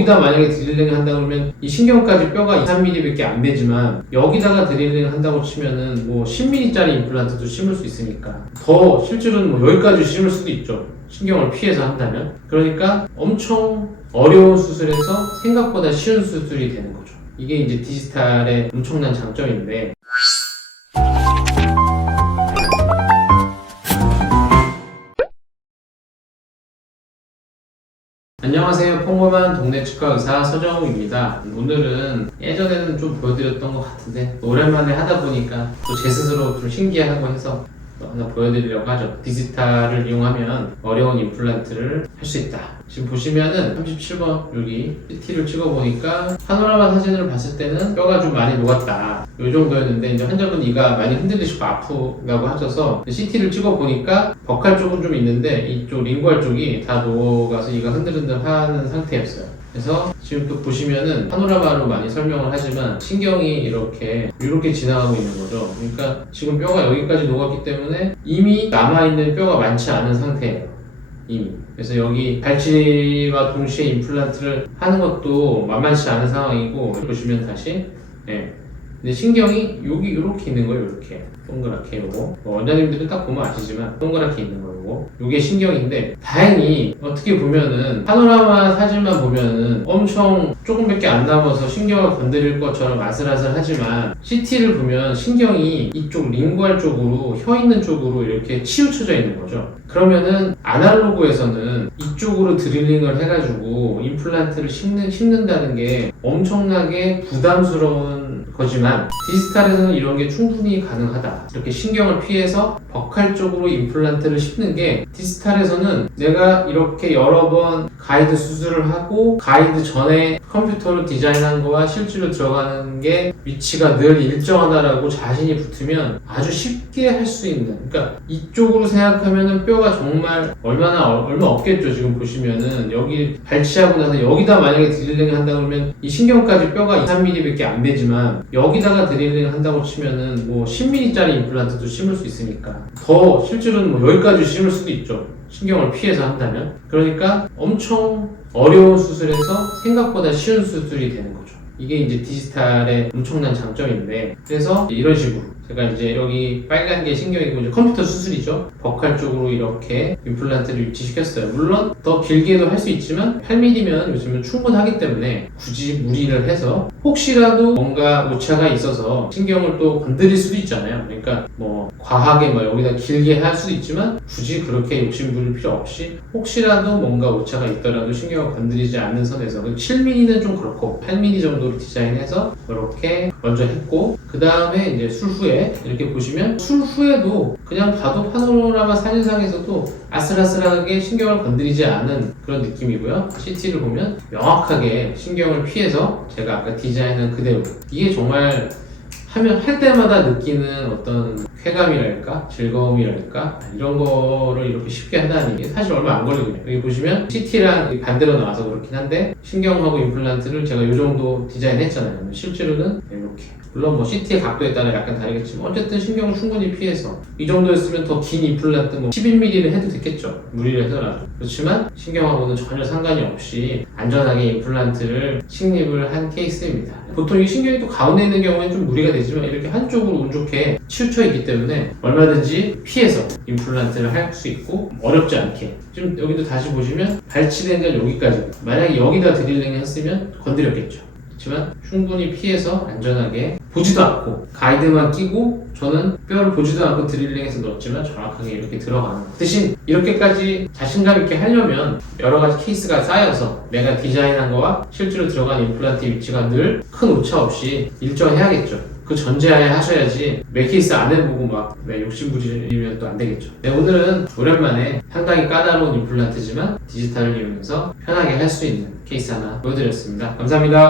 여기다 만약에 드릴링을 한다 그러면 이 신경까지 뼈가 2, 3mm밖에 안 되지만 여기다가 드릴링을 한다고 치면은 뭐 10mm짜리 임플란트도 심을 수 있으니까 더 실제로는 뭐 여기까지 심을 수도 있죠. 신경을 피해서 한다면. 그러니까 엄청 어려운 수술에서 생각보다 쉬운 수술이 되는 거죠. 이게 이제 디지털의 엄청난 장점인데, 안녕하세요. 평범한 동네 치과 의사 서정욱입니다. 오늘은 예전에는 좀 보여드렸던 것 같은데 오랜만에 하다 보니까 또 제 스스로 좀 신기하고 해서 하나 보여드리려고 하죠. 디지털을 이용하면 어려운 임플란트를 할 수 있다. 지금 보시면은 37번 여기 CT를 찍어보니까 파노라마 사진을 봤을 때는 뼈가 좀 많이 녹았다. 이 정도였는데 이제 환자분 이가 많이 흔들리시고 아프다고 하셔서 CT를 찍어보니까 버칼 쪽은 좀 있는데 이쪽 링구알 쪽이 다 녹아서 이가 흔들흔들 하는 상태였어요. 그래서 지금 또 보시면은 파노라마로 많이 설명을 하지만 신경이 이렇게 지나가고 있는 거죠. 그러니까 지금 뼈가 여기까지 녹았기 때문에 이미 남아있는 뼈가 많지 않은 상태예요. 이미. 그래서 여기 발치와 동시에 임플란트를 하는 것도 만만치 않은 상황이고, 보시면 다시 근데 신경이 여기 이렇게 있는 거예요. 이렇게 동그랗게 요거 원장님들은 딱 보면 아시지만 동그랗게 있는 거고 요게 신경인데, 다행히 어떻게 보면은 파노라마 사진만 보면은 엄청 조금밖에 안 남아서 신경을 건드릴 것처럼 아슬아슬하지만 CT를 보면 신경이 이쪽 링구알 쪽으로 혀 있는 쪽으로 이렇게 치우쳐져 있는 거죠. 그러면은 아날로그에서는 이쪽으로 드릴링을 해가지고 임플란트를 심는다는 게 엄청나게 부담스러운 거지만 디지털에서는 이런 게 충분히 가능하다. 이렇게 신경을 피해서 버칼 쪽으로 임플란트를 심는 게, 디지털에서는 내가 이렇게 여러 번 가이드 수술을 하고 가이드 전에 컴퓨터로 디자인한 거와 실제로 들어가는 게 위치가 늘 일정하다라고 자신이 붙으면 아주 쉽게 할 수 있는, 그러니까 이쪽으로 생각하면은 뼈가 정말 얼마 없겠죠. 지금 보시면은 여기 발치하고 나서 여기다 만약에 드릴링을 한다 그러면 이 신경까지 뼈가 2, 3mm밖에 안 되지만 여기다가 드릴링을 한다고 치면은 뭐 10mm짜리 임플란트도 심을 수 있으니까 더 실제로는 뭐 여기까지 심을 수도 있죠. 신경을 피해서 한다면. 그러니까 엄청 어려운 수술에서 생각보다 쉬운 수술이 되는 거죠. 이게 이제 디지털의 엄청난 장점인데, 그래서 이런 식으로 제가 이제 여기 빨간 게 신경이고 이제 컴퓨터 수술이죠. 버칼 쪽으로 이렇게 임플란트를 위치시켰어요. 물론 더 길게도 할 수 있지만 8mm면 요즘은 충분하기 때문에 굳이 무리를 해서 혹시라도 뭔가 오차가 있어서 신경을 또 건드릴 수도 있잖아요. 그러니까 뭐 과하게 막 여기다 길게 할 수도 있지만 굳이 그렇게 욕심 부릴 필요 없이 혹시라도 뭔가 오차가 있더라도 신경을 건드리지 않는 선에서 7mm는 좀 그렇고 8mm 정도로 디자인해서 이렇게 먼저 했고, 그 다음에 이제 술 후에 이렇게 보시면 술 후에도 그냥 봐도 파노라마 사진상에서도 아슬아슬하게 신경을 건드리지 않은 그런 느낌이고요. CT를 보면 명확하게 신경을 피해서 제가 아까 디자인한 그대로, 이게 정말 할 때마다 느끼는 어떤 쾌감이랄까 즐거움이랄까 이런 거를 이렇게 쉽게 한다는 게 사실 얼마 안 걸리거든요. 여기 보시면 CT랑 반대로 나와서 그렇긴 한데 신경하고 임플란트를 제가 이 정도 디자인했잖아요. 실제로는 이렇게, 물론 뭐 CT의 각도에 따라 약간 다르겠지만 어쨌든 신경을 충분히 피해서 이 정도였으면 더 긴 임플란트 뭐 11mm를 해도 됐겠죠. 무리를 해서라도. 그렇지만 신경하고는 전혀 상관이 없이 안전하게 임플란트를 식립을 한 케이스입니다. 보통 이 신경이 또 가운데 있는 경우에는 좀 무리가 되지만 이렇게 한쪽으로 운 좋게 치우쳐 있기 때문에 얼마든지 피해서 임플란트를 할 수 있고 어렵지 않게. 지금 여기도 다시 보시면 발치된 건 여기까지, 만약에 여기다 드릴링을 했으면 건드렸겠죠. 그렇지만 충분히 피해서 안전하게, 보지도 않고 가이드만 끼고 저는 뼈를 보지도 않고 드릴링해서 넣었지만 정확하게 이렇게 들어가는 거. 대신 이렇게까지 자신감 있게 하려면 여러 가지 케이스가 쌓여서 내가 디자인한 거와 실제로 들어간 임플란트 위치가 늘 큰 오차 없이 일정해야겠죠. 그 전제하에 하셔야지 매 케이스 안 해보고 막 욕심부리면 또 안 되겠죠. 네, 오늘은 오랜만에 상당히 까다로운 임플란트지만 디지털을 이용해서 편하게 할 수 있는 케이스 하나 보여드렸습니다. 감사합니다.